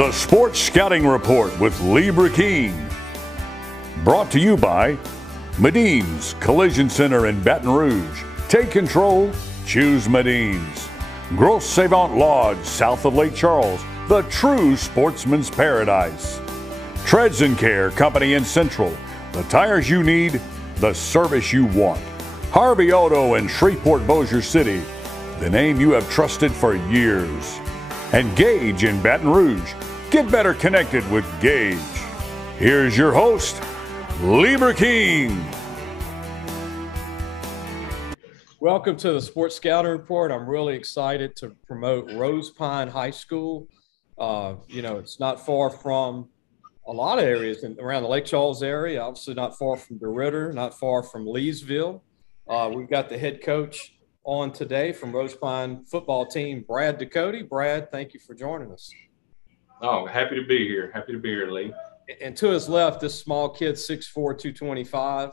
The Sports Scouting Report with Lee Brecheen. Brought to you by Medine's Collision Center in Baton Rouge. Take control, choose Medine's. Grosse Savant Lodge, south of Lake Charles, the true sportsman's paradise. Treads and Care Company in Central, the tires you need, the service you want. Harvey Auto in Shreveport, Bossier City, the name you have trusted for years. And Gage in Baton Rouge. Get better connected with Gage. Here's your host, Lee Brecheen. Welcome to the Sports Scouting Report. I'm really excited to promote Rosepine High School. It's not far from a lot of areas around the Lake Charles area, obviously not far from DeRidder, not far from Leesville. We've got the head coach on today from Rosepine football team, Brad Ducote. Brad, thank you for joining us. Oh, happy to be here. Happy to be here, Lee. And to his left, this small kid, 6'4", 225,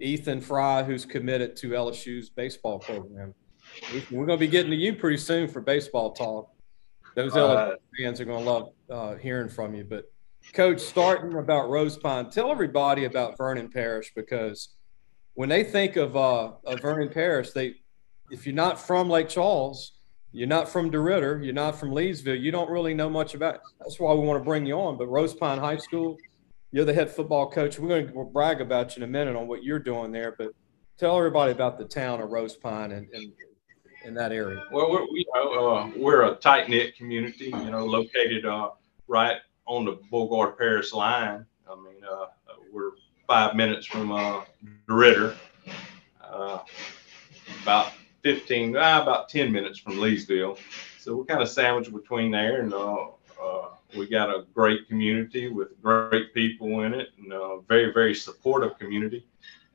Ethan Frey, who's committed to LSU's baseball program. Ethan, we're going to be getting to you pretty soon for baseball talk. Those LSU fans are going to love hearing from you. But, Coach, starting about Rosepine, tell everybody about Vernon Parish, because when they think of Vernon Parish, if you're not from Lake Charles, you're not from DeRidder, you're not from Leesville, you don't really know much about it. That's why we want to bring you on. But Rosepine High School, you're the head football coach. We'll brag about you in a minute on what you're doing there, but tell everybody about the town of Rosepine and in that area. Well, we're a tight-knit community, located right on the Beauregard Parish line. I mean, we're 5 minutes from DeRidder, about 10 minutes from Leesville. So we're kind of sandwiched between there, and we got a great community with great people in it, and a very, very supportive community.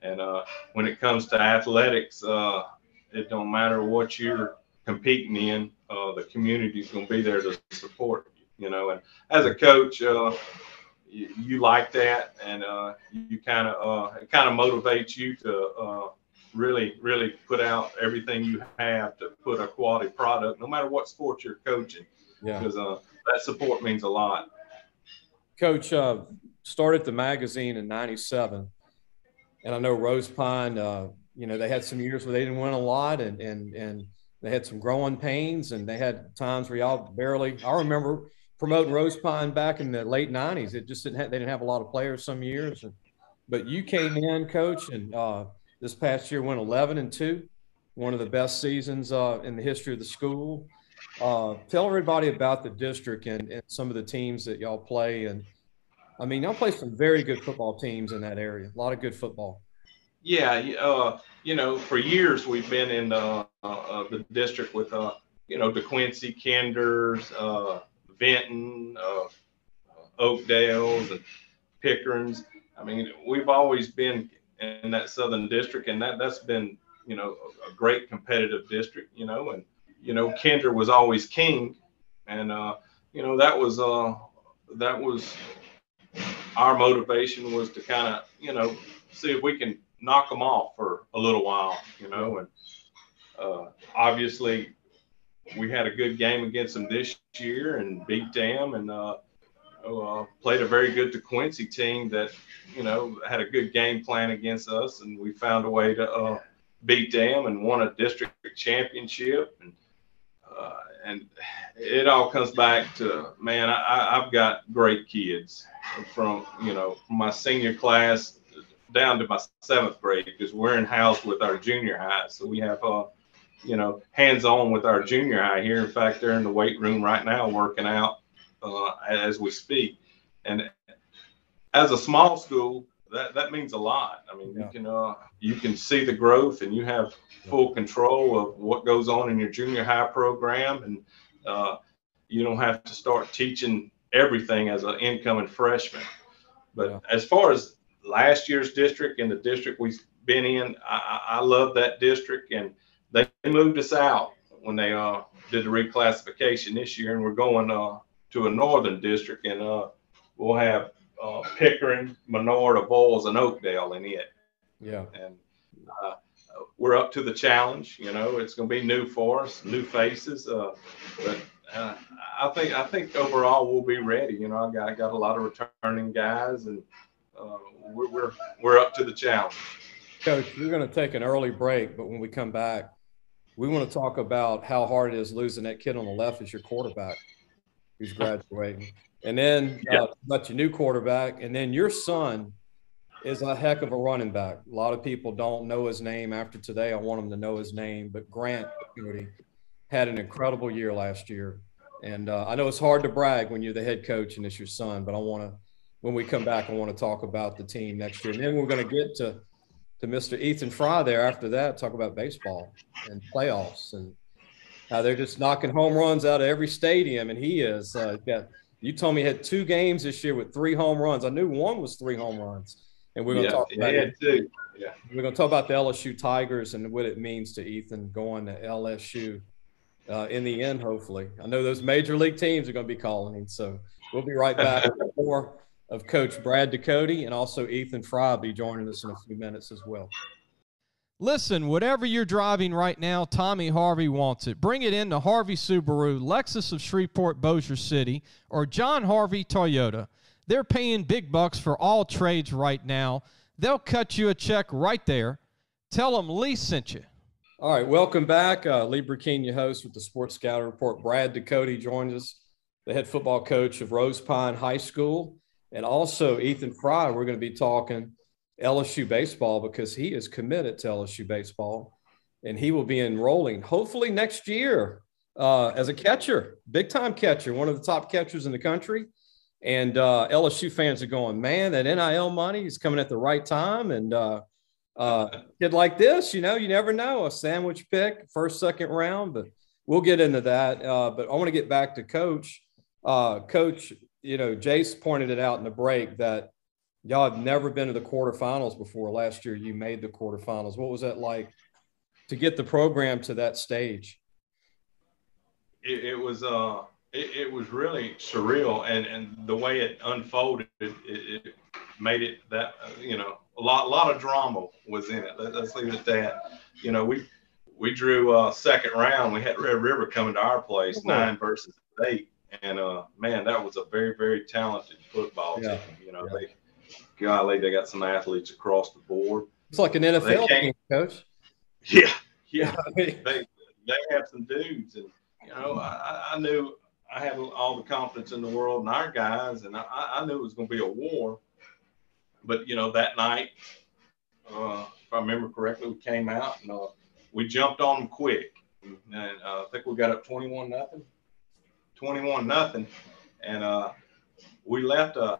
And when it comes to athletics, it don't matter what you're competing in, the community is going to be there to support you. And as a coach, you like that, and it kind of motivates you to really put out everything you have to put a quality product, no matter what sport you're coaching. Yeah. Because that support means a lot. Coach, started the magazine in '97, and I know Rosepine, they had some years where they didn't win a lot, and they had some growing pains, and they had times where y'all barely. I remember promoting Rosepine back in the late '90s. It just they didn't have a lot of players some years, but you came in, Coach, and this past year went 11-2, one of the best seasons in the history of the school. Tell everybody about the district and some of the teams that y'all play. And I mean, y'all play some very good football teams in that area. A lot of good football. Yeah, for years we've been in the district with DeQuincy, Kenders, Vinton, Oakdales, and Pickering's. I mean, we've always been in that southern district, and that's been a great competitive district, and Kinder was always king, and that was our motivation, was to kind of see if we can knock them off for a little while, and obviously we had a good game against them this year and beat them, and played a very good DeQuincy team that had a good game plan against us, and we found a way to beat them and won a district championship. And it all comes back to, man, I've got great kids from my senior class down to my 7th grade, because we're in house with our junior high. So we have hands-on with our junior high here. In fact, they're in the weight room right now working out as we speak. And as a small school, that means a lot. I mean, you can see the growth, and you have full control of what goes on in your junior high program, and you don't have to start teaching everything as an incoming freshman. But as far as last year's district and the district we've been in, I love that district, and they moved us out when they did the reclassification this year, and we're going to a northern district, and we'll have Pickering, Menard, Boyles, and Oakdale in it. Yeah. And we're up to the challenge. You know, it's going to be new for us, new faces. But I think overall we'll be ready. You know, I got a lot of returning guys, and we're up to the challenge. Coach, we're going to take an early break, but when we come back, we want to talk about how hard it is losing that kid on the left as your quarterback who's graduating. And then about your new quarterback, and then your son is a heck of a running back. A lot of people don't know his name after today. I want them to know his name, but Grant Ducote had an incredible year last year. And I know it's hard to brag when you're the head coach and it's your son, but when we come back, I want to talk about the team next year. And then we're going to get to Mr. Ethan Frey there after that, talk about baseball and playoffs and how they're just knocking home runs out of every stadium. And he is. You told me he had 2 games this year with 3 home runs. I knew one was 3 home runs. And we're going to talk about it. Yeah. We're going to talk about the LSU Tigers and what it means to Ethan going to LSU in the end, hopefully. I know those major league teams are going to be calling him. So we'll be right back with more of Coach Brad Ducote, and also Ethan Frey will be joining us in a few minutes as well. Listen, whatever you're driving right now, Tommy Harvey wants it. Bring it in to Harvey Subaru, Lexus of Shreveport, Bossier City, or John Harvey Toyota. They're paying big bucks for all trades right now. They'll cut you a check right there. Tell them Lee sent you. All right, welcome back. Lee Brecheen, your host with the Sports Scouting Report. Brad Ducote joins us, the head football coach of Rosepine High School. And also Ethan Frey, we're going to be talking LSU baseball because he is committed to LSU baseball. And he will be enrolling hopefully next year as a catcher, big-time catcher, one of the top catchers in the country. And LSU fans are going, man, that NIL money is coming at the right time. And kid like this, you know, you never know, a sandwich pick, first, second round, but we'll get into that. But I want to get back to Coach. Coach, you know, Jace pointed it out in the break that y'all have never been to the quarterfinals before. Last year you made the quarterfinals. What was that like to get the program to that stage? It was really surreal, and the way it unfolded, it made it that, you know, a lot of drama was in it. Let's leave it at that. You know, we drew second round. We had Red River coming to our place, 9 versus 8, and man, that was a very, very talented football team. You know, they got some athletes across the board. It's like an NFL team, Coach. Yeah. they have some dudes, and you know, I knew I had all the confidence in the world in our guys, and I knew it was going to be a war. But, you know, that night, if I remember correctly, we came out and we jumped on them quick. And I think we got up 21-0. And we left a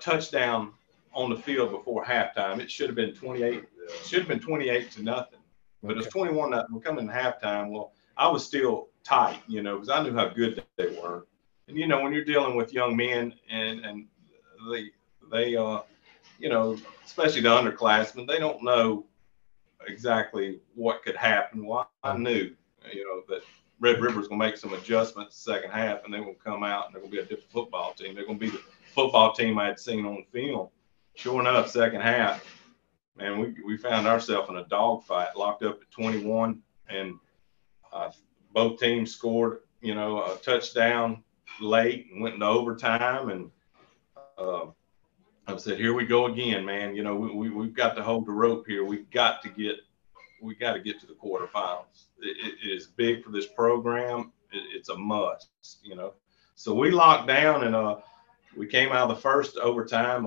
touchdown on the field before halftime. It should have been 28. Should have been 28-0. But it was 21-0. We're coming to halftime. Well, I was still tight, you know, because I knew how good they were. And, you know, when you're dealing with young men and they you know, especially the underclassmen, they don't know exactly what could happen. Well, I knew, you know, that Red River's going to make some adjustments the second half, and they're going to come out and they're going to be a different football team. They're going to be the football team I had seen on the film. Sure enough, second half, man, we found ourselves in a dogfight, locked up at 21, and both teams scored, you know, a touchdown late and went into overtime. And I said, here we go again, man. You know, we've got to hold the rope here. We've got to get to the quarterfinals. It is big for this program. It's a must, you know. So we locked down, and we came out of the first overtime.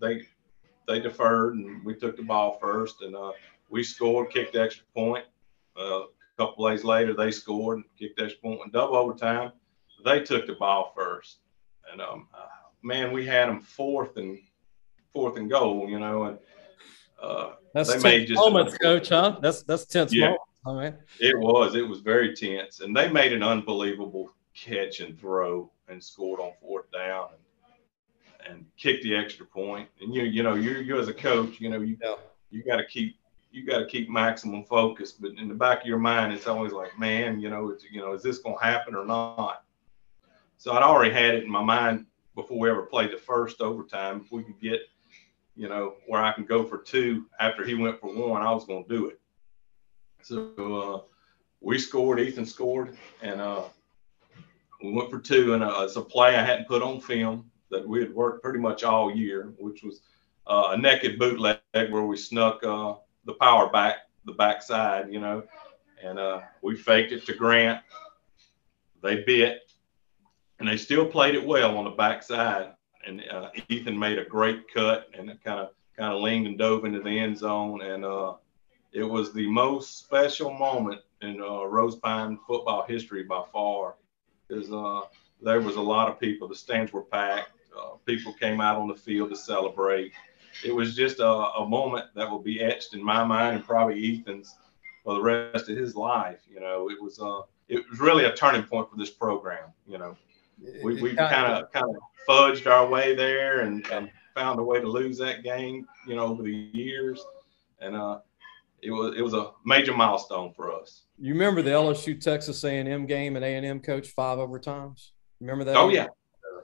They deferred, and we took the ball first, and we scored, kicked the extra point. A couple plays later, they scored, kicked the extra point, went double overtime. They took the ball first, and man, we had them fourth and goal, you know, and that's they made just moments, Coach, huh? That's tense moments. All right. It was very tense, and they made an unbelievable catch and throw and scored on fourth down and kicked the extra point. And you know, you as a coach, you know, you got to keep maximum focus, but in the back of your mind, it's always like, man, you know, is this going to happen or not? So I'd already had it in my mind before we ever played the first overtime. If we could get, you know, where I can go for 2 after he went for 1, I was going to do it. So we scored, Ethan scored, and we went for two. And it's a play I hadn't put on film that we had worked pretty much all year, which was a naked bootleg where we snuck the power back, the backside, you know, and we faked it to Grant. They bit, and they still played it well on the backside. And Ethan made a great cut, and it kind of leaned and dove into the end zone. And it was the most special moment in Rosepine football history by far, because there was a lot of people. The stands were packed. People came out on the field to celebrate. It was just a moment that will be etched in my mind and probably Ethan's for the rest of his life. You know, it was really a turning point for this program. You know, we kind of fudged our way there and found a way to lose that game, you know, over the years. And it was a major milestone for us. You remember the LSU Texas A&M game at A&M, Coach, 5 overtimes? Remember that? Oh, yeah.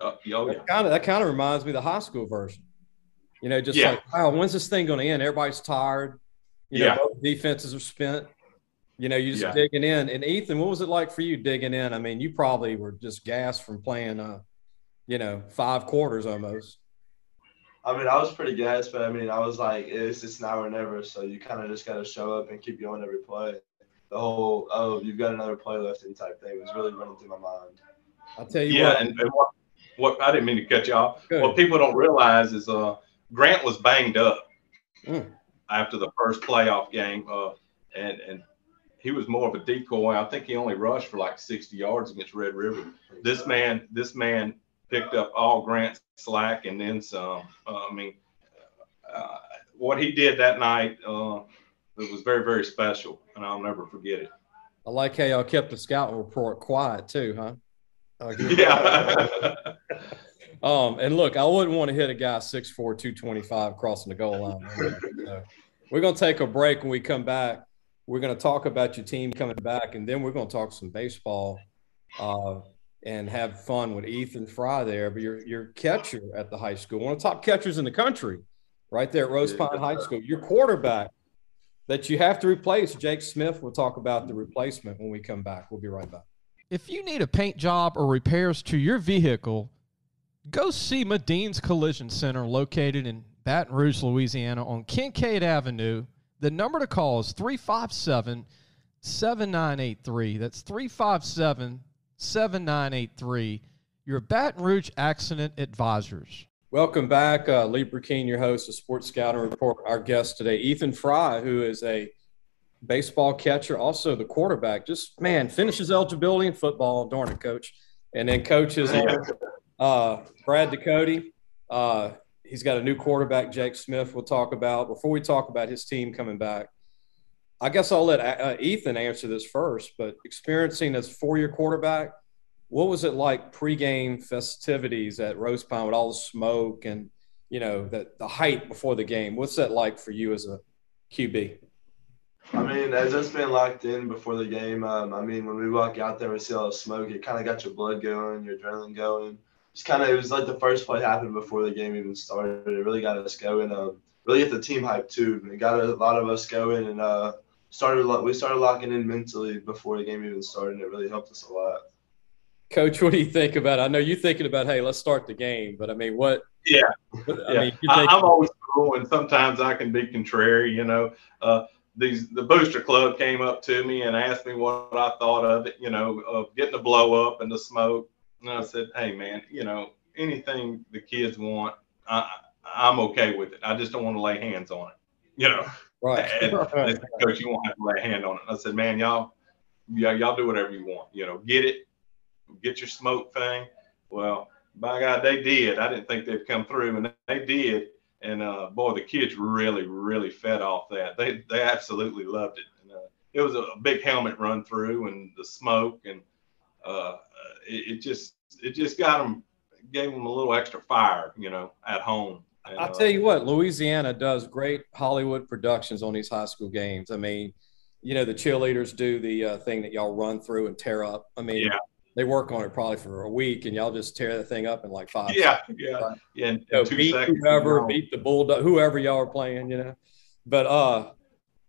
That kind of reminds me of the high school version. You know, just like, wow, when's this thing going to end? Everybody's tired. You know, both defenses are spent. You know, you're just digging in. And Ethan, what was it like for you digging in? I mean, you probably were just gassed from playing, 5 quarters almost. I mean, I was pretty gassed, but I mean, I was like, it's just now or never. So you kind of just got to show up and keep going every play. The whole, you've got another play left in type thing was really running through my mind. I'll tell you what. And what I didn't mean to cut you off. Good. What people don't realize is Grant was banged up after the first playoff game, and he was more of a decoy. I think he only rushed for like 60 yards against Red River. This man picked up all Grant's slack and then some. What he did that night, it was very, very special, and I'll never forget it. I like how y'all kept the scouting report quiet too, huh? Yeah. And look, I wouldn't want to hit a guy 6'4", 225 crossing the goal line. So we're going to take a break. When we come back, we're going to talk about your team coming back, and then we're going to talk some baseball and have fun with Ethan Frey there. But your catcher at the high school, one of the top catchers in the country, right there at Rosepine High School. Your quarterback that you have to replace, Jake Smith. We'll talk about the replacement when we come back. We'll be right back. If you need a paint job or repairs to your vehicle, go see Medine's Collision Center located in Baton Rouge, Louisiana on Kincaid Avenue. The number to call is 357-7983. That's 357-7983. Your Baton Rouge Accident Advisors. Welcome back. Lee Brecheen, your host of Sports Scouting Report. Our guest today, Ethan Frey, who is a baseball catcher, also the quarterback. Just, man, finishes eligibility in football. Darn it, Coach. And then coaches Brad Ducote. He's got a new quarterback, Jake Smith, we'll talk about. Before we talk about his team coming back, I guess I'll let Ethan answer this first, but experiencing as four-year quarterback, what was it like pregame festivities at Rosepine with all the smoke and, the hype before the game? What's that like for you as a QB? I mean, as us being locked in before the game, when we walk out there and we see all the smoke, it kind of got your blood going, your adrenaline going. It was like the first play happened before the game even started. It really got us going. Really get the team hyped too. It got a lot of us going, and we started locking in mentally before the game even started, and it really helped us a lot. Coach, what do you think about it? I know you're thinking about, hey, let's start the game, but I mean, what? Yeah. I'm always cool, and sometimes I can be contrary. The Booster Club came up to me and asked me what I thought of it, of getting the blow up and the smoke. And I said, hey, man, anything the kids want, I'm okay with it. I just don't want to lay hands on it, Right. And they said, Coach, you won't have to lay a hand on it. And I said, man, y'all do whatever you want. Get your smoke thing. Well, by God, they did. I didn't think they'd come through, and they did. And, boy, the kids really, really fed off that. They absolutely loved it. And, it was a big helmet run through and the smoke, and it just gave them a little extra fire, at home. And, I'll tell you what, Louisiana does great Hollywood productions on these high school games. I mean, the cheerleaders do the thing that y'all run through and tear up. I mean, they work on it probably for a week, and y'all just tear the thing up in like 5 seconds. Right? And beat whoever, beat the Bulldog, whoever y'all are playing, But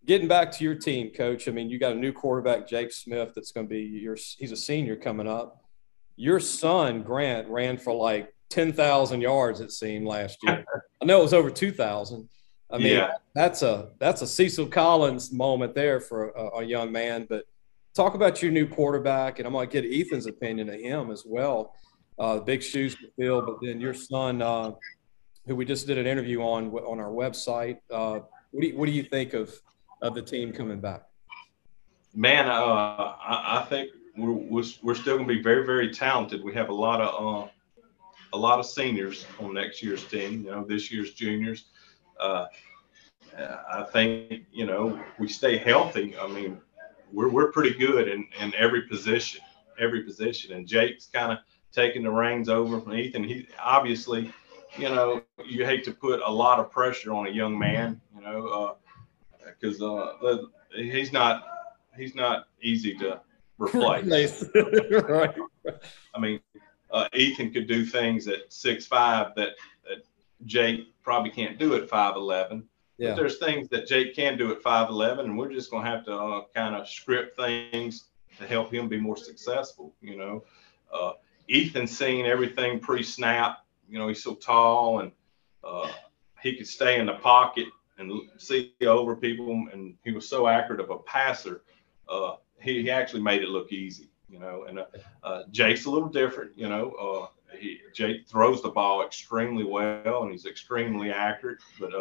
getting back to your team, Coach, I mean, you got a new quarterback, Jake Smith, that's going to be he's a senior coming up. Your son, Grant, ran for like 10,000 yards, it seemed, last year. I know it was over 2,000. I mean, Yeah. that's a Cecil Collins moment there for a young man. But talk about your new quarterback, and I'm going to get Ethan's opinion of him as well. Big shoes to fill, but then your son, who we just did an interview on our website, what do you think of the team coming back? Man, I think we're still going to be very, very talented. We have a lot of seniors on next year's team. You know, this year's juniors. I think, you know, we stay healthy. I mean, we're pretty good in every position. And Jake's kind of taking the reins over from Ethan. He obviously, you know, you hate to put a lot of pressure on a young man, you know, because he's not easy to replace. Right. I mean, Ethan could do things at 6'5" that Jake probably can't do at 5'11". Yeah. But there's things that Jake can do at 5'11", and we're just going to have to kind of script things to help him be more successful. You know, Ethan's seen everything pre-snap. You know, he's so tall, and he could stay in the pocket and see over people, and he was so accurate of a passer. He actually made it look easy. You know, and Jake's a little different. You know, Jake throws the ball extremely well, and he's extremely accurate, but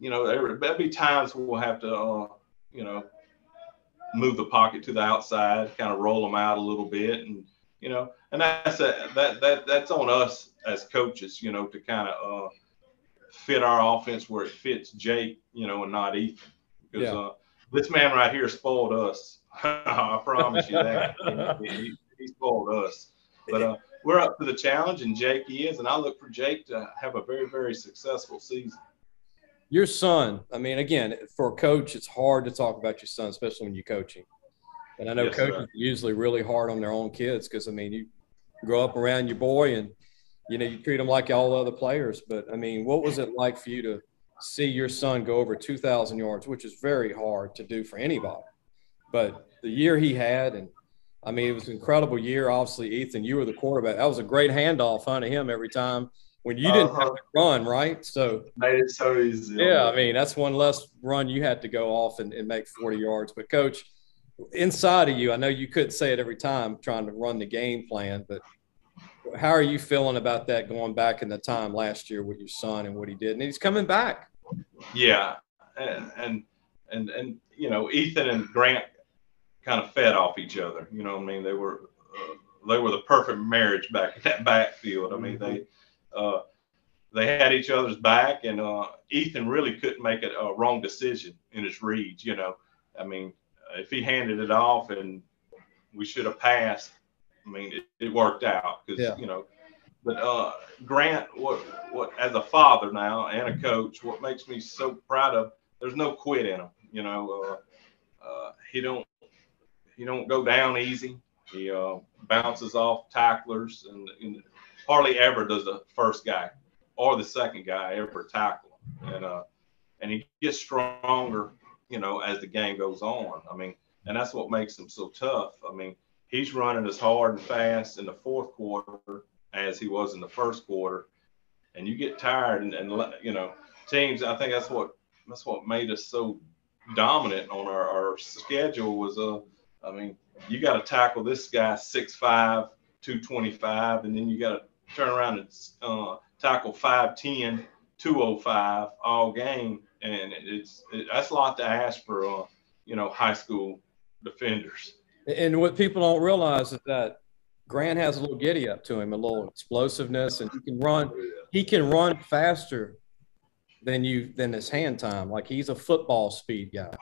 you know, there'll be times we'll have to, you know, move the pocket to the outside, kind of roll them out a little bit, and you know, and that's on us as coaches, you know, to kind of fit our offense where it fits Jake, you know, and not Ethan, because this man right here spoiled us. I promise you that. He spoiled us, but we're up to the challenge, and Jake is, and I look for Jake to have a very, very successful season. Your son, I mean, again, for a coach, it's hard to talk about your son, especially when you're coaching. And I know coaches are usually really hard on their own kids because, I mean, you grow up around your boy and, you know, you treat them like all other players. But, I mean, what was it like for you to see your son go over 2,000 yards, which is very hard to do for anybody? But the year he had, and, I mean, it was an incredible year. Obviously, Ethan, you were the quarterback. That was a great handoff, to him every time. When you didn't have to run, right? So made it so easy. Yeah, I mean, that's one less run you had to go off and make 40 yards. But, Coach, inside of you, I know you couldn't say it every time trying to run the game plan, but how are you feeling about that going back in the time last year with your son and what he did? And he's coming back. Yeah, and you know, Ethan and Grant kind of fed off each other. You know what I mean? They were the perfect marriage back in that backfield. I mean, they had each other's back, and Ethan really couldn't make a wrong decision in his reads. You know, I mean, if he handed it off and we should have passed, I mean, it worked out because you know. But Grant, what as a father now and a coach, what makes me so proud of, there's no quit in him. You know, he don't go down easy. He bounces off tacklers, and hardly ever does the first guy or the second guy ever tackle. And he gets stronger, you know, as the game goes on. I mean, and that's what makes him so tough. I mean, he's running as hard and fast in the fourth quarter as he was in the first quarter, and you get tired, and you know, teams. I think that's what made us so dominant on our schedule was I mean, you got to tackle this guy 6'5", 225, and then you got to turn around and tackle 5'10", 205 all game, and that's a lot to ask for you know, high school defenders. And what people don't realize is that Grant has a little giddy up to him, a little explosiveness, and he can run faster than his hand time. Like, he's a football speed guy.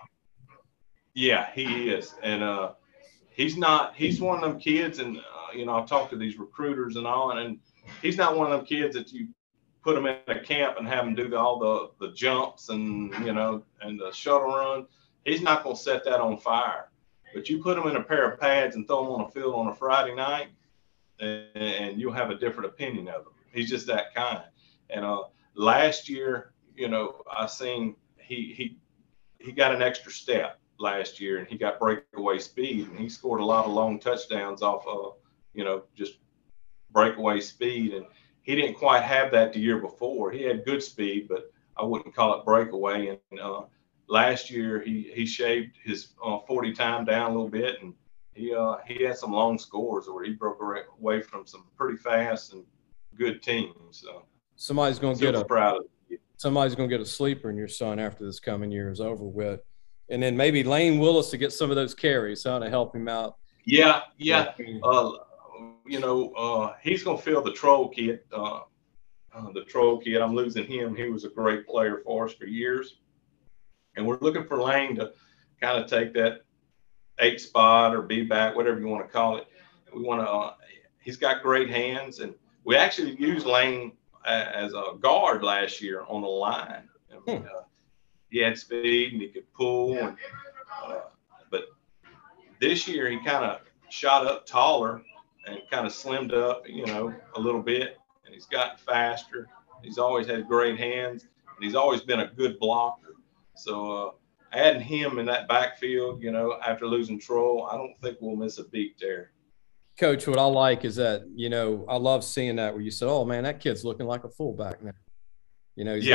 Yeah, he is. And he's one of them kids, and you know, I've talked to these recruiters and all, and he's not one of them kids that you put him in a camp and have him do all the jumps and, you know, and the shuttle run. He's not going to set that on fire. But you put him in a pair of pads and throw him on a field on a Friday night, and you'll have a different opinion of him. He's just that kind. And last year, you know, I seen he he got an extra step last year, and he got breakaway speed, and he scored a lot of long touchdowns off of, just breakaway speed. And he didn't quite have that the year before. He had good speed, but I wouldn't call it breakaway. And last year he shaved his 40 time down a little bit, and he had some long scores where he broke away from some pretty fast and good teams. So somebody's going to get a sleeper in your son after this coming year is over with. And then maybe Lane Willis to get some of those carries, to help him out. Yeah. He's going to fill the troll kit. The troll kid, I'm losing him. He was a great player for us for years. And we're looking for Lane to kind of take that 8 spot or be back, whatever you want to call it. We want to, he's got great hands. And we actually used Lane as a guard last year on the line. I mean, he had speed and he could pull. And, but this year he kind of shot up taller and kind of slimmed up, a little bit. And he's gotten faster. He's always had great hands, and he's always been a good blocker. So adding him in that backfield, after losing Troll, I don't think we'll miss a beat there. Coach, what I like is that, I love seeing that where you said, oh, man, that kid's looking like a fullback now. He's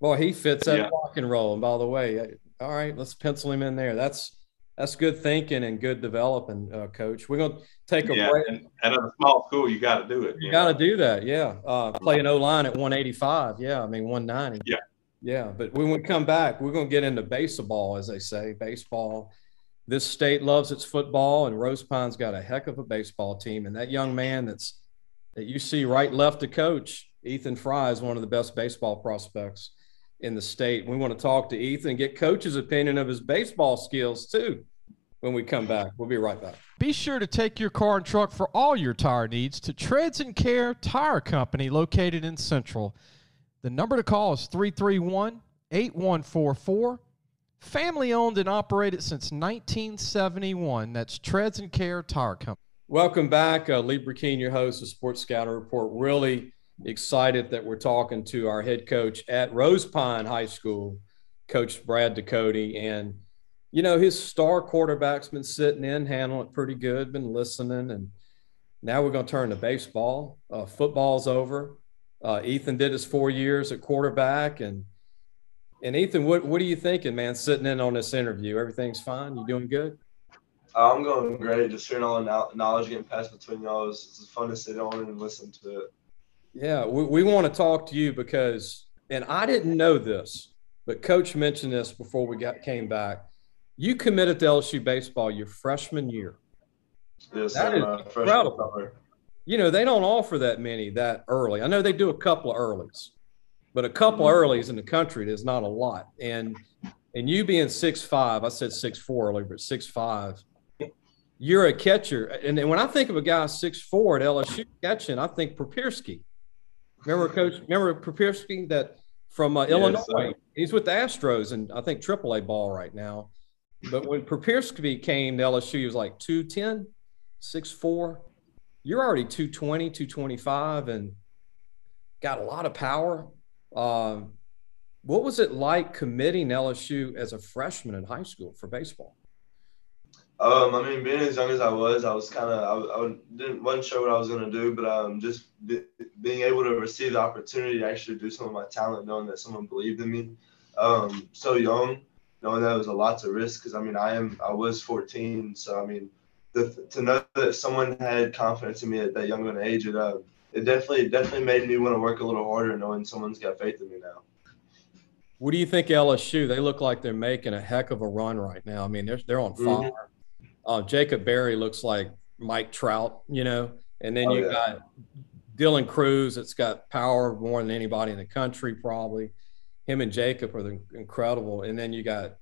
Boy, he fits that rock and roll. And by the way, all right, let's pencil him in there. That's good thinking and good developing, Coach. We're going to take a break. And at a small school, you got to do it. You got to do that, yeah. Playing O-line at 185, 190. Yeah. Yeah, but when we come back, we're going to get into baseball, as they say, baseball. This state loves its football, and Rosepine's got a heck of a baseball team. And that young man that you see right left to coach, Ethan Frey, is one of the best baseball prospects in the state. We want to talk to Ethan and get Coach's opinion of his baseball skills too when we come back. We'll be right back. Be sure to take your car and truck for all your tire needs to Treads and Care Tire Company located in Central. The number to call is 331-8144. Family owned and operated since 1971. That's Treads and Care Tire Company. Welcome back. Lee Brecheen, your host of Sports Scouting Report. Really excited that we're talking to our head coach at Rosepine High School, Coach Brad Ducote. And, his star quarterback's been sitting in, handling it pretty good, been listening. And now we're going to turn to baseball. Football's over. Ethan did his 4 years at quarterback. And Ethan, what are you thinking, man, sitting in on this interview? Everything's fine? You doing good? I'm going great. Just hearing all the knowledge getting passed between y'all. It's fun to sit on and listen to it. Yeah, we want to talk to you because, and I didn't know this, but Coach mentioned this before we came back. You committed to LSU baseball your freshman year. Yes, that is incredible. They don't offer that many that early. I know they do a couple of earlies, but a couple of earlies in the country is not a lot. And you being 6'5", I said 6'4" earlier, but 6'5", you're a catcher. And when I think of a guy 6'4" at LSU catching, I think Papierski. Remember Papierski that from Illinois? Sir. He's with the Astros and I think AAA ball right now. But when Papierski came to LSU, he was like 210, 6'4". You're already 220, 225 and got a lot of power. What was it like committing LSU as a freshman in high school for baseball? Being as young as I was kind of I wasn't sure what I was going to do, but just being able to receive the opportunity to actually do some of my talent, knowing that someone believed in me so young, knowing that it was a lot to risk because, I was 14. So, to know that someone had confidence in me at that young of an age, it definitely made me want to work a little harder knowing someone's got faith in me now. What do you think LSU? They look like they're making a heck of a run right now. They're on fire. Jacob Berry looks like Mike Trout, and then you got Dylan Cruz that's got power more than anybody in the country probably. Him and Jacob are incredible. And then you got,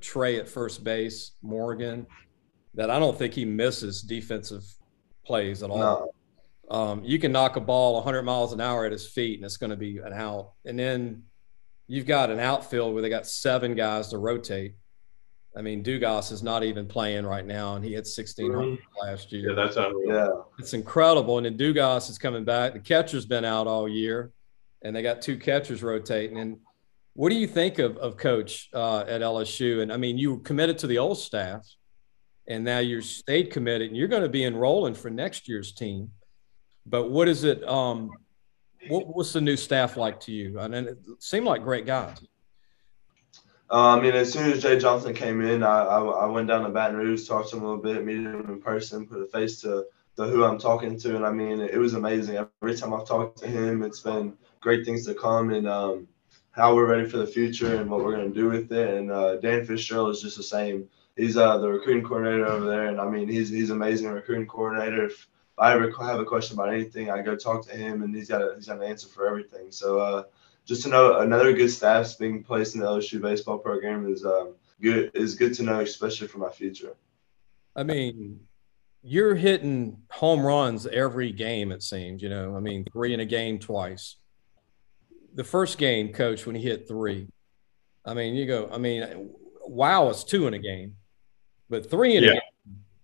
Trey at first base, Morgan, that I don't think he misses defensive plays at all. No. You can knock a ball 100 miles an hour at his feet and it's going to be an out. And then you've got an outfield where they got 7 guys to rotate. Dugas is not even playing right now, and he had 1,600 last year. Yeah, that's unreal. Yeah. It's incredible. And then Dugas is coming back. The catcher's been out all year, and they got 2 catchers rotating. And, What do you think of Coach at LSU? And I mean, you committed to the old staff, and now you're stayed committed, and you're going to be enrolling for next year's team. But what is it? What's the new staff like to you? And it seemed like great guys. I mean, as soon as Jay Johnson came in, I went down to Baton Rouge, talked to him a little bit, meet him in person, put a face to who I'm talking to, and I mean, it was amazing. Every time I've talked to him, it's been great things to come, and how we're ready for the future and what we're going to do with it. And Dan Fitzgerald is just the same. He's the recruiting coordinator over there, and I mean, he's amazing recruiting coordinator. If I ever have a question about anything, I go talk to him, and he's got an answer for everything. So just to know another good staff's being placed in the LSU baseball program is good to know, especially for my future. I mean, you're hitting home runs every game, it seems. You know, I mean, 3 in a game twice. The first game, Coach, when he hit 3, I mean, you go, I mean, wow, it's 2 in a game, but 3 in a game.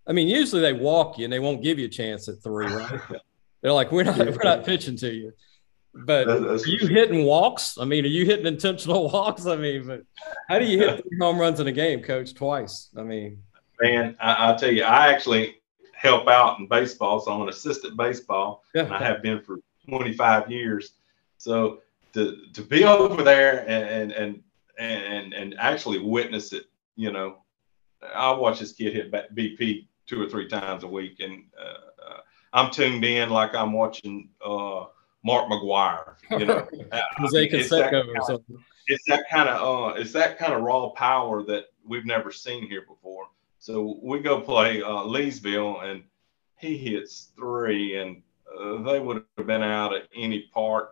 I mean, usually they walk you and they won't give you a chance at 3, right? They're like, we're not pitching to you. But are you hitting walks? I mean, are you hitting intentional walks? I mean, but how do you hit 3 home runs in a game, Coach, twice? I mean, man, I'll tell you, I actually help out in baseball, so I'm an assistant baseball, and I have been for 25 years. So to be over there and actually witness it, you know, I watch this kid hit BP 2 or 3 times a week, and I'm tuned in like I'm watching Mark McGuire, you know. It's that kind of raw power that we've never seen here before. So we go play Leesville, and he hits 3, and they would have been out at any part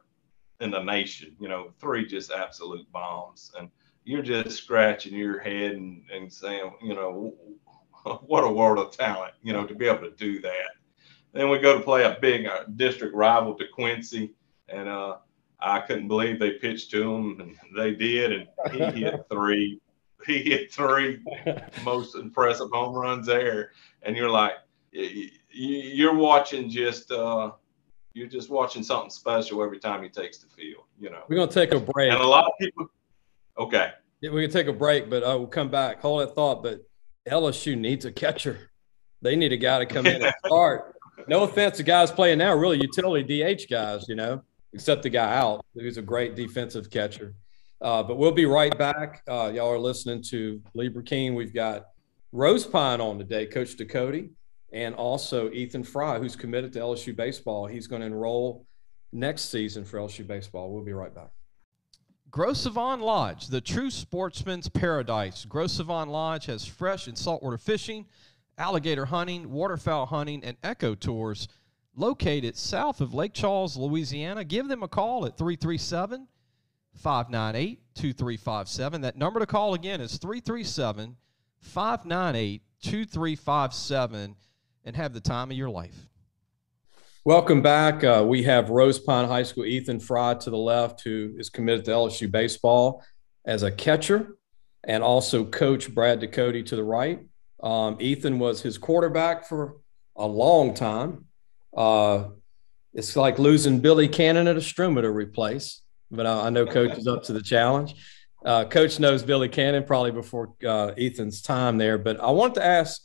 in the nation. You know, 3 just absolute bombs, and you're just scratching your head and saying, you know, what a world of talent, you know, to be able to do that. Then we go to play a big district rival to Quincy, and I couldn't believe they pitched to him, and they did, and he hit 3. He hit 3 most impressive home runs there, and you're like, you're watching you're just watching something special every time he takes the field. You know, we're gonna take a break, and a lot of people. Okay. Yeah, we can take a break, but we'll come back. Hold that thought. But LSU needs a catcher. They need a guy to come in and start. No offense to guys playing now, really utility DH guys, you know, except the guy out who's a great defensive catcher. But we'll be right back. Y'all are listening to Lee Brecheen. We've got Rosepine on today, Coach Ducote, and also Ethan Frey, who's committed to LSU baseball. He's going to enroll next season for LSU baseball. We'll be right back. Gros Savon Lodge, the true sportsman's paradise. Gros Savon Lodge has fresh and saltwater fishing, alligator hunting, waterfowl hunting, and eco tours located south of Lake Charles, Louisiana. Give them a call at 337-598-2357. That number to call again is 337-598-2357, and have the time of your life. Welcome back. We have Rosepine High School Ethan Frey to the left, who is committed to LSU baseball as a catcher, and also Coach Brad Ducote to the right. Ethan was his quarterback for a long time. It's like losing Billy Cannon at a Struma to replace, but I know Coach is up to the challenge. Coach knows Billy Cannon probably before Ethan's time there, but I want to ask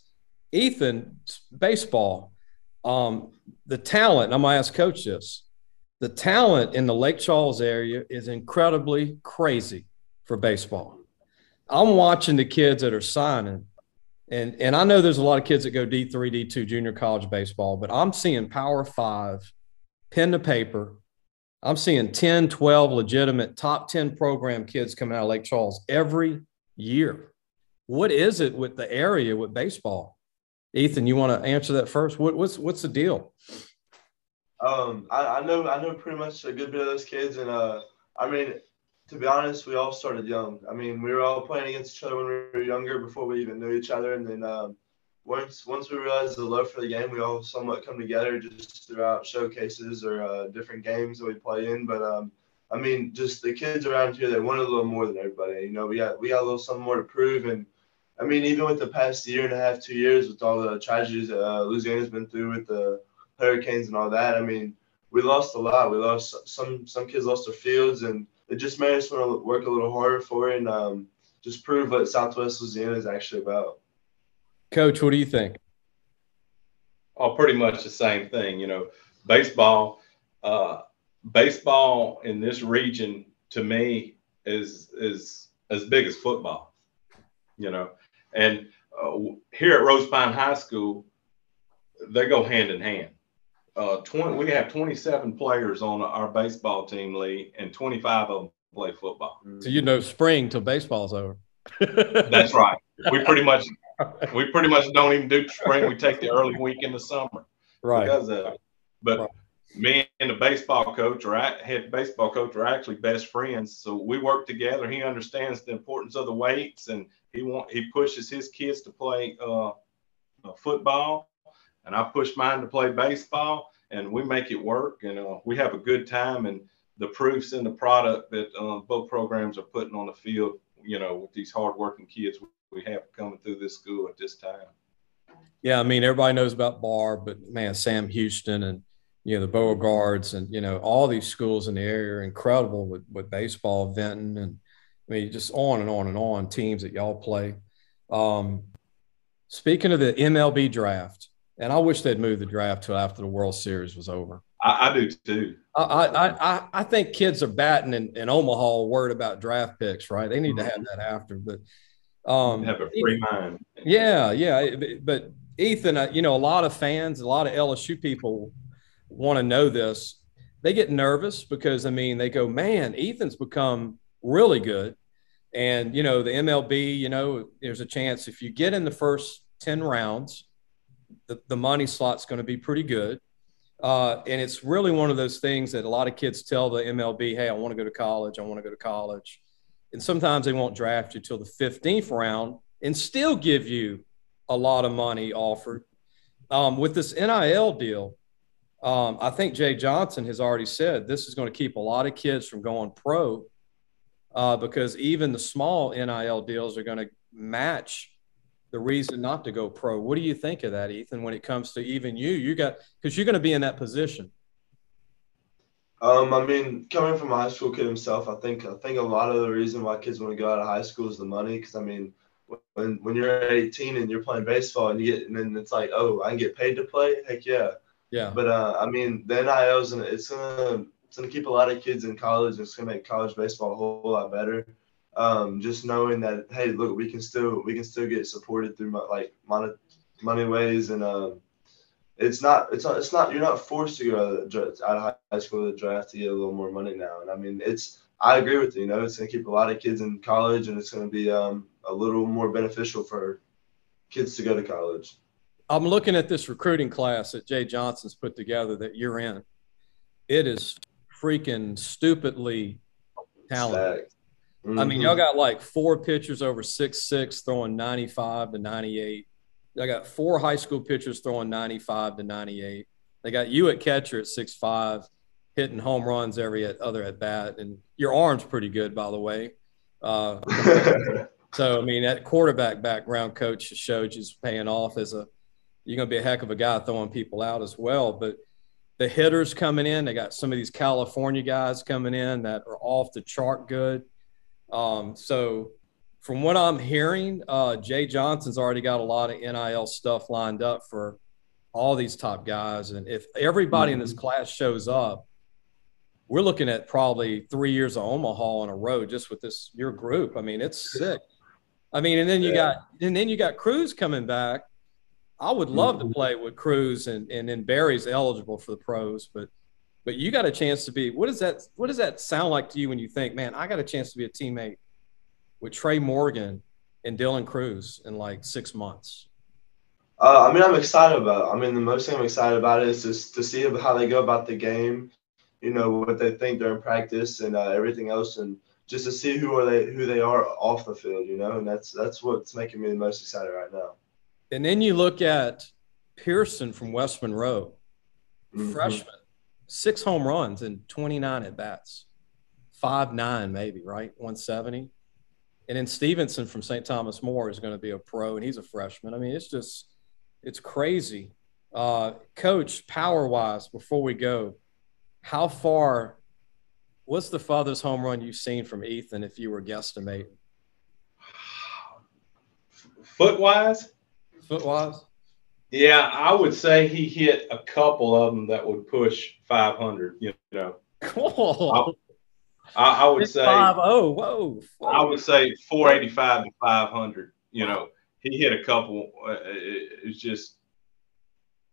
Ethan, baseball, the talent, I'm going to ask Coach this, the talent in the Lake Charles area is incredibly crazy for baseball. I'm watching the kids that are signing, and I know there's a lot of kids that go D3, D2 junior college baseball, but I'm seeing Power 5, pen to paper. I'm seeing 10, 12 legitimate top 10 program kids coming out of Lake Charles every year. What is it with the area with baseball? Ethan, you want to answer that first? What's the deal? I know pretty much a good bit of those kids, and I mean, to be honest, we all started young. I mean, we were all playing against each other when we were younger before we even knew each other, and then once we realized the love for the game, we all somewhat come together just throughout showcases or different games that we play in. But I mean, just the kids around here, they want a little more than everybody. You know, we got a little something more to prove, and I mean, even with the past year and a half, 2 years, with all the tragedies that Louisiana's been through with the hurricanes and all that, I mean, we lost a lot. We lost some kids lost their fields, and it just made us want to work a little harder for it and just prove what Southwest Louisiana is actually about. Coach, what do you think? Oh, pretty much the same thing. Baseball, baseball in this region to me is as big as football. And here at Rosepine High School, they go hand in hand. We have 27 players on our baseball team, Lee, and 25 of them play football. So spring till baseball's over. That's right. We pretty much don't even do spring. We take the early week in the summer, right? Because of it. But me and the baseball coach, or head baseball coach, are actually best friends. So we work together. He understands the importance of the weights, and he pushes his kids to play football, and I push mine to play baseball, and we make it work. And we have a good time, and the proof's in the product that both programs are putting on the field. With these hardworking kids we have coming through this school at this time. Yeah, I mean, everybody knows about Barr, but man, Sam Houston and the Beauregards and all these schools in the area are incredible with baseball, Vinton, and I mean just on and on and on teams that y'all play. Speaking of the MLB draft, and I wish they'd move the draft till after the World Series was over. I do too. I think kids are batting in Omaha worried about draft picks, right? They need to have that after, but have a free mind. Yeah. But Ethan, a lot of fans, a lot of LSU people want to know this. They get nervous because they go, man, Ethan's become really good, and the MLB, there's a chance if you get in the first 10 rounds, the money slot's going to be pretty good. And it's really one of those things that a lot of kids tell the MLB, hey, I want to go to college. And sometimes they won't draft you till the 15th round and still give you a lot of money offered. With this NIL deal, I think Jay Johnson has already said this is going to keep a lot of kids from going pro because even the small NIL deals are going to match the reason not to go pro. What do you think of that, Ethan, when it comes to even because you're going to be in that position? Coming from a high school kid himself, I think a lot of the reason why kids want to go out of high school is the money. Because when you're 18 and you're playing baseball and then it's like, oh, I can get paid to play. Heck yeah. Yeah. But the NIL it's gonna keep a lot of kids in college. It's gonna make college baseball a whole lot better. Just knowing that, hey, look, we can still get supported through money ways, and it's not you're not forced to go out of high school to the draft to get a little more money now. And I agree with you. It's gonna keep a lot of kids in college, and it's gonna be a little more beneficial for kids to go to college. I'm looking at this recruiting class that Jay Johnson's put together that you're in. It is freaking stupidly talented. Mm-hmm. Y'all got like 4 pitchers over 6'6" throwing 95 to 98. Y'all got 4 high school pitchers throwing 95 to 98. They got you at catcher at 6'5", hitting home runs every other at bat. And your arm's pretty good, by the way. So, that quarterback background coach showed you's paying off you're going to be a heck of a guy throwing people out as well. But the hitters coming in, they got some of these California guys coming in that are off the chart good. So from what I'm hearing, Jay Johnson's already got a lot of NIL stuff lined up for all these top guys. And if everybody in this class shows up, we're looking at probably 3 years of Omaha in a row just with your group. It's sick. And then you got Cruz coming back. I would love to play with Cruz, and then Barry's eligible for the pros, but you got a chance to be. What does that sound like to you when you think, man, I got a chance to be a teammate with Trey Morgan and Dylan Cruz in like 6 months? I'm excited about it. The most thing I'm excited about is just to see how they go about the game, what they think during practice and everything else, and just to see who they are off the field, and that's what's making me the most excited right now. And then you look at Pearson from West Monroe, freshman, 6 home runs and 29 at bats, 5'9" maybe, right? 170. And then Stevenson from St. Thomas More is going to be a pro, and he's a freshman. It's crazy. Coach, power-wise, before we go, how far What's the farthest home run you've seen from Ethan if you were guesstimating? Foot-wise? Foot-wise? Yeah, I would say he hit a couple of them that would push 500, you know. Cool. I would say 5-0. Whoa. I would say 485 to 500. You know, he hit a couple. It's just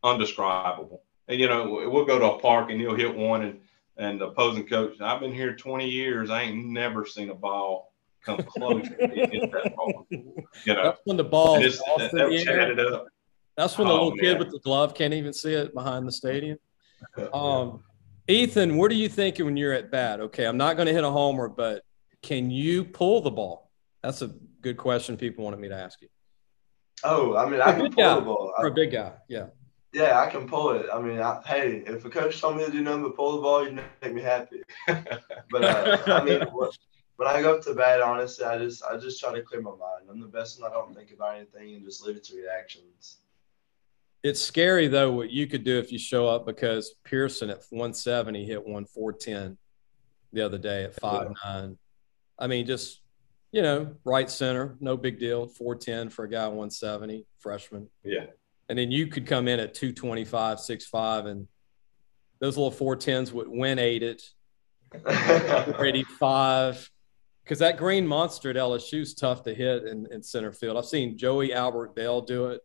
undescribable. And you know, we'll go to a park and he'll hit one, and the opposing coach. I've been here 20 years. I ain't never seen a ball come close to hit that ball. You know, that's when the ball is chatted up. That's when the little kid with the glove can't even see it behind the stadium. Ethan, what are you thinking when you're at bat? Okay, I'm not going to hit a homer, but can you pull the ball? That's a good question people wanted me to ask you. Oh, I mean, I can pull the ball. For a big guy, yeah. Yeah, I can pull it. I mean, hey, if a coach told me to do nothing but pull the ball, you'd make me happy. But I mean, when I go up to bat, honestly, I just try to clear my mind. I'm the best when I don't think about anything and just leave it to reactions. It's scary, though, what you could do if you show up, because Pearson at 170 hit 410 the other day at 5'9". I mean, just, you know, right center, no big deal, 410 for a guy 170, freshman. Yeah. And then you could come in at 225, 6'5", and those little 410s would win-8 it, 85. Because that green monster at LSU is tough to hit in center field. I've seen Joey Albert Bell do it.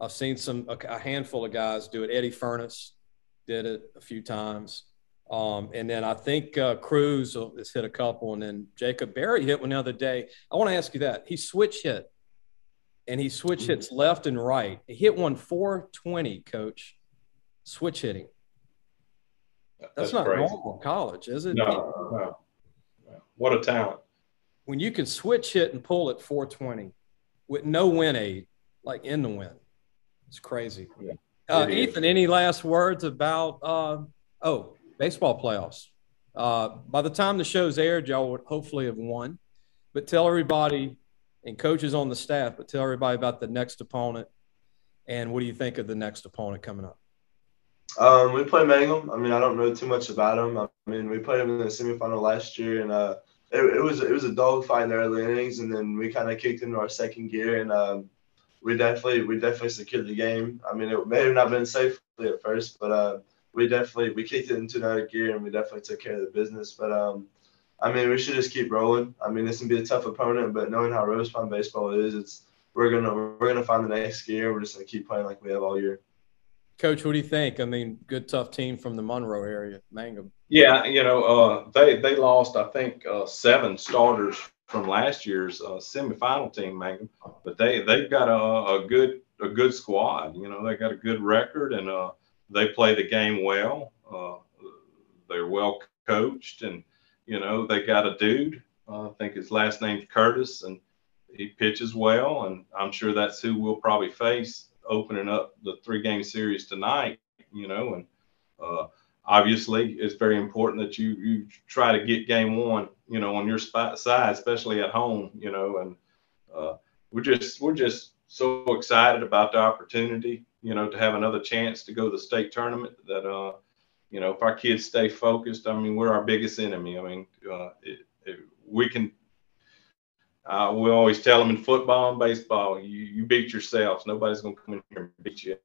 I've seen a handful of guys do it. Eddie Furnace did it a few times. And then I think Cruz has hit a couple. And then Jacob Berry hit one the other day. I want to ask you that. He switch hit. And he switch hits left and right. He hit 420, Coach. Switch hitting. That's not crazy. Normal in college, is it? No. What a talent. When you can switch hit and pull at 420 with no win aid, like in the win. It's crazy. Yeah, Ethan, any last words about baseball playoffs? By the time the show's aired, y'all would hopefully have won. But tell everybody, and coaches on the staff, but tell everybody about the next opponent, and what do you think of the next opponent coming up? We play Mangum. I mean, I don't know too much about them. I mean, we played them in the semifinal last year, and it was a dogfight in the early innings, and then we kind of kicked into our second gear, and we definitely secured the game. I mean, it may have not been safely at first, but we kicked it into another gear, and we definitely took care of the business. But I mean, we should just keep rolling. I mean, this can be a tough opponent, but knowing how Rosepine baseball is, we're gonna find the next gear. We're just gonna keep playing like we have all year. Coach, what do you think? I mean, good tough team from the Monroe area, Mangum. Yeah, you know, they lost, I think, 7 starters from last year's semifinal team, Mangum. But they've got a good squad. You know, they got a good record, and they play the game well. They're well coached, and you know, they got a dude. I think his last name's Curtis, and he pitches well, and I'm sure that's who we'll probably face opening up the 3-game series tonight, you know, and obviously it's very important that you try to get game 1, you know, on your side, especially at home, you know, and we're just so excited about the opportunity, you know, to have another chance to go to the state tournament that, you know, if our kids stay focused, I mean, we're our biggest enemy. I mean, we can, we always tell them in football and baseball, you beat yourselves. Nobody's going to come in here and beat you.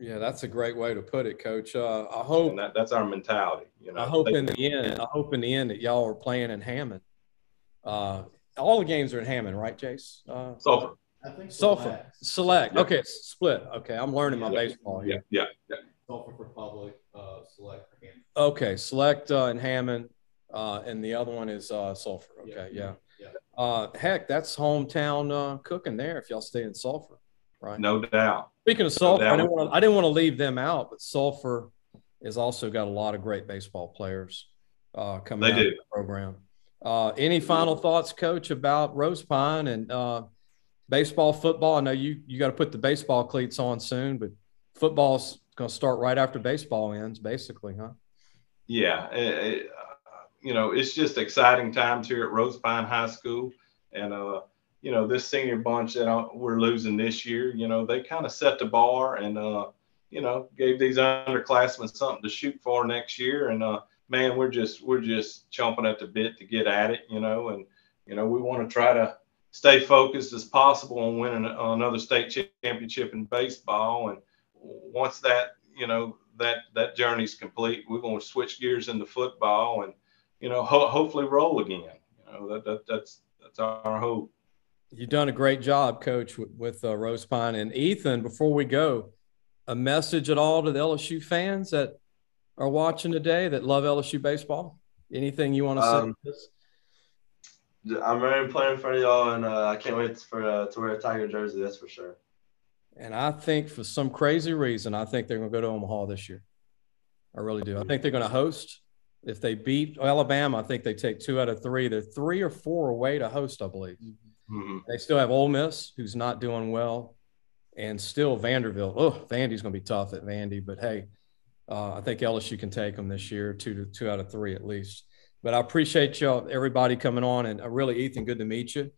Yeah, that's a great way to put it, Coach. I hope that's our mentality. You know, I hope in the end that y'all are playing in Hammond. All the games are in Hammond, right, Jace? Sulphur. I think Select. Yeah. Okay, split. Okay, I'm learning my baseball here. Yeah. Sulphur for Public, Select for Hammond. Okay, Select in Hammond, and the other one is Sulphur. Okay, yeah. Heck, that's hometown cooking there if y'all stay in Sulphur, right? No doubt. Speaking of Sulphur, I didn't want to leave them out, but Sulphur has also got a lot of great baseball players coming out of the program. Any final thoughts, Coach, about Rosepine and baseball, football? I know you got to put the baseball cleats on soon, but football's going to start right after baseball ends, basically, huh? Yeah. You know, it's just exciting times here at Rosepine High School. And, you know, this senior bunch that we're losing this year, you know, they kind of set the bar and, you know, gave these underclassmen something to shoot for next year. And man, we're just chomping at the bit to get at it, you know, and we want to try to stay focused as possible on winning another state championship in baseball. And once that, that journey's complete, we're going to switch gears into football and, hopefully roll again. That's our hope. You've done a great job, Coach, with Rosepine. And Ethan, before we go, a message at all to the LSU fans that are watching today that love LSU baseball? Anything you want to say? I'm ready to play in front of y'all, and I can't wait to wear a Tiger jersey, that's for sure. And I think for some crazy reason, I think they're going to go to Omaha this year. I really do. I think they're going to host. If they beat Alabama, I think they take 2 out of 3. They're 3 or 4 away to host, I believe. Mm-hmm. They still have Ole Miss, who's not doing well, and still Vanderbilt. Oh, Vandy's going to be tough at Vandy, but hey, I think LSU can take them this year, 2 out of 3 at least. But I appreciate y'all, everybody coming on, and really, Ethan, good to meet you.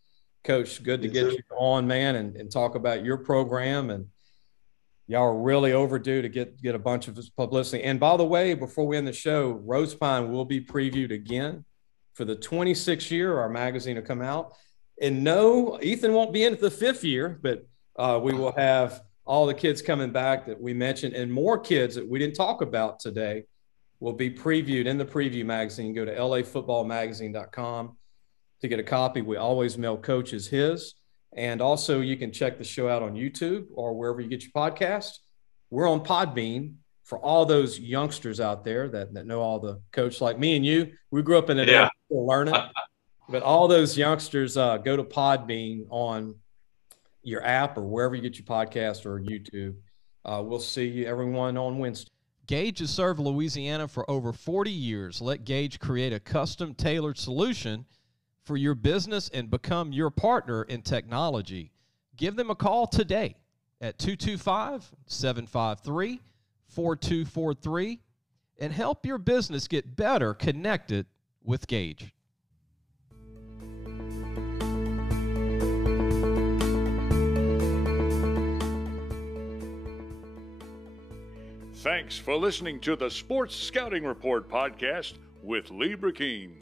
Coach, good to get you on, man, and talk about your program. And y'all are really overdue to get a bunch of publicity. And by the way, before we end the show, Rosepine will be previewed again for the 26th year. Our magazine will come out. And no, Ethan won't be in the 5th year, but we will have all the kids coming back that we mentioned, and more kids that we didn't talk about today will be previewed in the preview magazine. Go to lafootballmagazine.com to get a copy. We always mail coaches his. And also you can check the show out on YouTube or wherever you get your podcast. We're on Podbean for all those youngsters out there that know all the coach like me and you. We grew up in it, still learning. But all those youngsters, go to Podbean on your app or wherever you get your podcast or YouTube. We'll see you everyone on Wednesday. Gage has served Louisiana for over 40 years. Let Gage create a custom tailored solution for your business and become your partner in technology. Give them a call today at 225-753-4243 and help your business get better connected with Gage. Thanks for listening to the Sports Scouting Report podcast with Lee Brecheen.